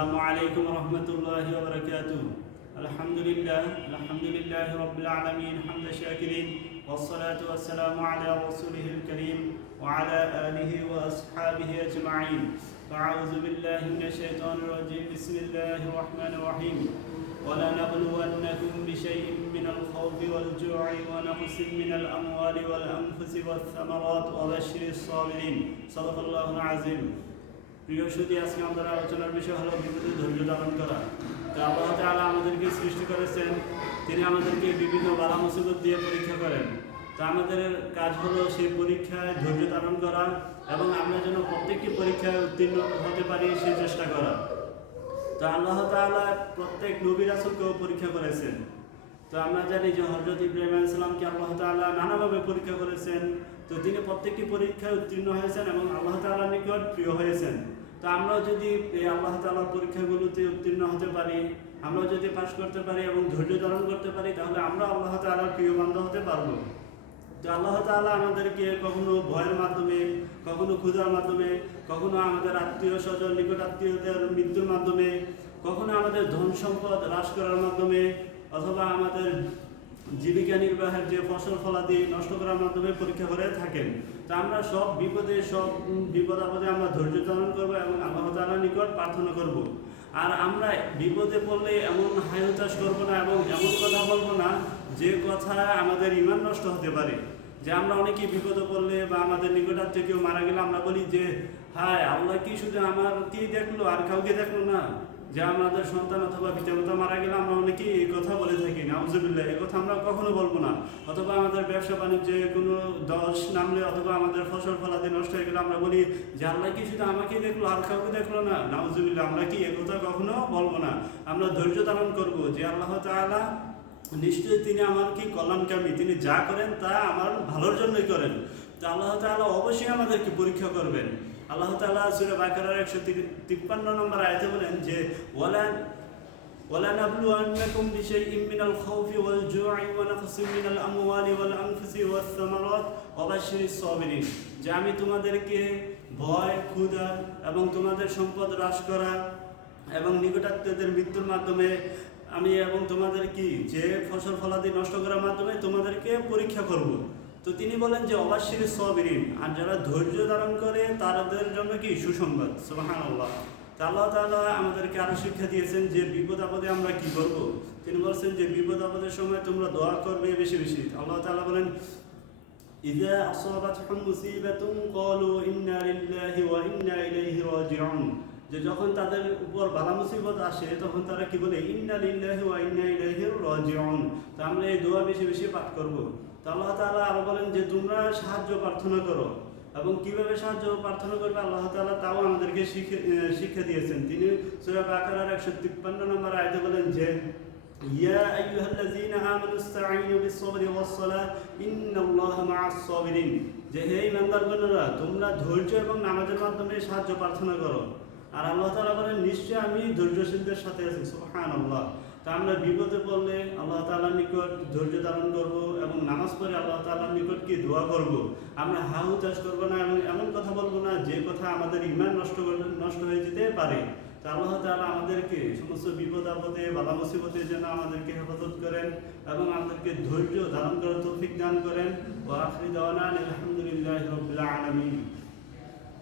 السلام عليكم ورحمة الله وبركاته. الحمد لله الحمد لله رب العالمين حمد الشاكرين والصلاة والسلام على رسوله الكريم وعلى آله وأصحابه أجمعين. فأعوذ بالله من الشيطان الرجيم. بسم الله الرحمن الرحيم. ولنبلونكم بشيء من الخوف والجوع ونقص من الأموال والأنفس والثمرات وبشر الصابرين. صدق الله العظيم. প্রিয় সুদী আজকে আমাদের আলোচনার বিষয় হলো বিপদে ধৈর্য ধারণ করা। তো আল্লাহ তাআলা আমাদেরকে সৃষ্টি করেছেন, তিনি আমাদেরকে বিভিন্ন বালা মুসিবত দিয়ে পরীক্ষা করেন। তো আমাদের কাজ হলো সেই পরীক্ষায় ধৈর্য ধারণ করা এবং আমরা যেন প্রত্যেকটি পরীক্ষায় উত্তীর্ণ হতে পারি সেই চেষ্টা করা। তো আল্লাহ তাআলা প্রত্যেক নবী রাসূলকেও পরীক্ষা করেছেন। তো আমরা জানি যে হজরত ইব্রাহিম আলাইসালামকে আল্লাহ তাআলা নানাভাবে পরীক্ষা করেছেন। তো তিনি প্রত্যেকটি পরীক্ষায় উত্তীর্ণ হয়েছেন এবং আল্লাহ তাআলার নিকট প্রিয় হয়েছেন। তো আমরাও যদি আল্লাহ তাআলার পরীক্ষাগুলোতে উত্তীর্ণ হতে পারি আমরা যদি পাশ করতে পারি এবং ধৈর্য ধারণ করতে পারি, তাহলে আমরা আল্লাহ তাআলার প্রিয় বান্ধব হতে পারব। তো আল্লাহ তাআলা আমাদেরকে কখনো ভয়ের মাধ্যমে, কখনো ক্ষুধার মাধ্যমে, কখনো আমাদের আত্মীয় স্বজন নিকট আত্মীয়দের মৃত্যুর মাধ্যমে, কখনো আমাদের ধন সম্পদ হ্রাস করার মাধ্যমে, অথবা আমাদের জীবিকা নির্বাহের যে ফসল ফলাদি নষ্ট করার মাধ্যমে পরীক্ষা করে থাকেন, তা আমরা সব বিপদে, সব বিপদ আপদে আমরা ধৈর্য ধারণ করব এবং আল্লাহ তালা নিকট প্রার্থনা করব। আর আমরা বিপদে পড়লে এমন হাই চাষ করব না এবং এমন কথা বলব না যে কথা আমাদের ইমান নষ্ট হতে পারে যে আমরা অনেকেই বিপদে পড়লে বা আমাদের নিকটাত্মীয় কেউ মারা গেলে আমরা বলি যে, হায়, আল্লাহ কি শুধু আমার কি দেখল আর কাউকে দেখল না? যে আমাদের সন্তান অথবা পিতামাতা মারা গেলে আমরা অনেকেই এই কথা বলে থাকি, নাউজুবিল্লাহ, এই কথা আমরা কখনো বলব না। অথবা আমাদের ব্যবসা বাণিজ্যে কোনো দশ নামলে অথবা আমাদের ফসল ফলাতে নষ্ট হয়ে গেলে আমরা বলি যে, আল্লাহ কি শুধু আমাকেই দেখল আর কাউকে দেখল না? নাউজুবিল্লাহ, আমরা কি এ কথা কখনো বলব না। আমরা ধৈর্য ধারণ করব যে আল্লাহ তাআলা নিশ্চয়ই তিনি আমার কি কল্যাণকামী তিনি যা করেন তা আমার ভালোর জন্যই করেন তো আল্লাহ তাআলা অবশ্যই আমাদেরকে পরীক্ষা করবেন আল্লাহ তাআলা সূরা বাকারার 153 নম্বর আয়াতে বলেন যে ওয়ালা ولنبلونكم بشيء من الخوف والجوع ونقص من الأموال والأنفس والثمرات وبشر الصابرين যে আমি তোমাদেরকে ভয় ক্ষুধা এবং তোমাদের সম্পদ হ্রাস করা এবং নিকটাত্মীয়দের মৃত্যুর মাধ্যমে আমি এবং তোমাদের কি যে ফসল ফলাদি নষ্ট করার মাধ্যমে তোমাদেরকে পরীক্ষা করব। তো তিনি বলেন যে অবাশ্যের সবিরিন। আর যারা ধৈর্য ধারণ করে, তাদের জন্য কি? সুসংবাদ। সুবাহান আল্লাহ আল্লাহ তালা আমাদেরকে আরও শিক্ষা দিয়েছেন যে, বিপদ আপদে আমরা কি করব? তিনি বলছেন যে, বিপদ আপদের সময় তোমরা দোয়া করবে বেশি বেশি। আল্লাহ তালা বলেন ইদা আসবাতহুম মুসিবাতুন, ক্বালু ইন্না লিল্লাহি ওয়া ইন্না ইলাইহি রাজিউন। যে যখন তাদের উপর বালা মুসিবত আসে, তখন তারা কি বলে? ইন্না লিল্লাহি ওয়া ইন্না ইলাইহি রাজিউন। তো আমরা এই দোয়া বেশি বেশি পাঠ করব। তো আল্লাহ তাআলা আরও বলেন যে, তোমরা সাহায্য প্রার্থনা করো। এবং কীভাবে সাহায্য প্রার্থনা করবে? আল্লাহ তাআলা তাও আমাদেরকে শিখে দিয়েছেন। তিনি সূরা বাকারার 153 নম্বর আয়াতে বলেন যে, ইয়া আইয়ুহাল্লাযীনা আমানু ইসতাঈনু বিস-সাবরি ওয়াস-সালাহ ইন্নাল্লাহা মা'আস-সাবিরিন। যে, হে ইমানদারগণরা, তোমরা ধৈর্য এবং নামাজের মাধ্যমে সাহায্য প্রার্থনা করো। আর আল্লাহ তাআলা বলেন, নিশ্চয় আমি ধৈর্যশীলদের সাথে আছি, সুবহানাল্লাহ। তা আমরা বিপদে পড়লে আল্লাহ তাআলার নিকট ধৈর্য ধারণ করব এবং নামাজ পড়ে আল্লাহ তাআলার নিকট কি দোয়া করব? আমরা হাহু চাষ করব না, এবং এমন কথা বলব না যে কথা আমাদের ইমান নষ্ট নষ্ট হয়ে যেতে পারে। তা আল্লাহ তাআলা আমাদেরকে সমস্ত বিপদ, আপদে, বালা মুসিবতের জন্য আমাদেরকে হেফাজত করেন এবং আমাদেরকে ধৈর্য ধারণ করার তৌফিক দান করেন। ওয়া আখিরি দাওয়ানা আলহামদুলিল্লাহি রাব্বিল আলামিন।